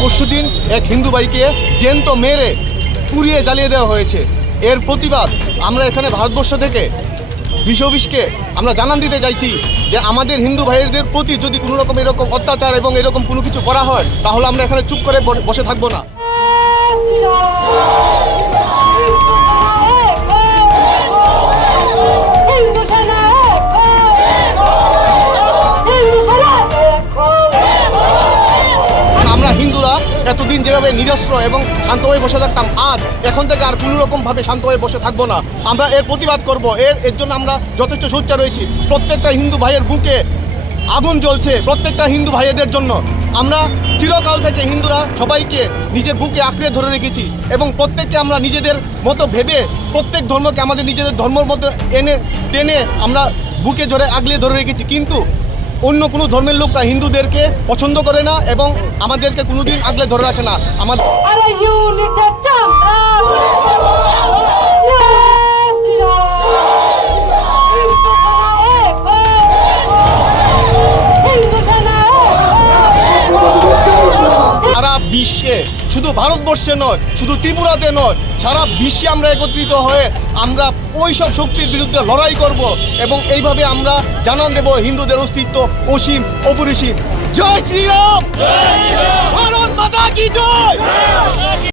পরশুদিন এক হিন্দু ভাইকে জ্যান্ত মেরে পুড়িয়ে জ্বালিয়ে দেওয়া হয়েছে। এর প্রতিবাদ আমরা এখানে ভারতবর্ষ থেকে বিশ্বকে আমরা জানান দিতে চাইছি যে আমাদের হিন্দু ভাইদের প্রতি যদি কোনো রকম এরকম অত্যাচার এবং এরকম কোনো কিছু করা হয় তাহলে আমরা এখানে চুপ করে বসে থাকবো না। আমরা হিন্দুরা এতদিন যেভাবে নিরস্ত্র এবং শান্ত হয়ে বসে থাকতাম, আজ এখন থেকে আর কোনো রকমভাবে শান্ত হয়ে বসে থাকবো না। আমরা এর প্রতিবাদ করব। এর জন্য আমরা যথেষ্ট সোচ্চার রয়েছি। প্রত্যেকটা হিন্দু ভাইয়ের বুকে আগুন জ্বলছে, প্রত্যেকটা হিন্দু ভাইয়েদের জন্য। আমরা চিরকাল থেকে হিন্দুরা সবাইকে নিজের বুকে আঁকড়ে ধরে রেখেছি এবং প্রত্যেককে আমরা নিজেদের মতো ভেবে প্রত্যেক ধর্মকে আমাদের নিজেদের ধর্মের মতো টেনে আমরা বুকে আগলে ধরে রেখেছি। কিন্তু অন্য কোনো ধর্মের লোকরা হিন্দুদেরকে পছন্দ করে না এবং আমাদেরকে কোনোদিন আগলে ধরে রাখে না। আমাদের সারা বিশ্বে, শুধু ভারতবর্ষে নয়, শুধু ত্রিপুরাতে নয়, সারা বিশ্বে আমরা একত্রিত হয়ে আমরা ওই সব শক্তির বিরুদ্ধে লড়াই করব এবং এইভাবে আমরা জানান দেব হিন্দুদের অস্তিত্ব অসীম অপরিসীম। জয় শ্রীরাম, ভারত মাতা কি জয়।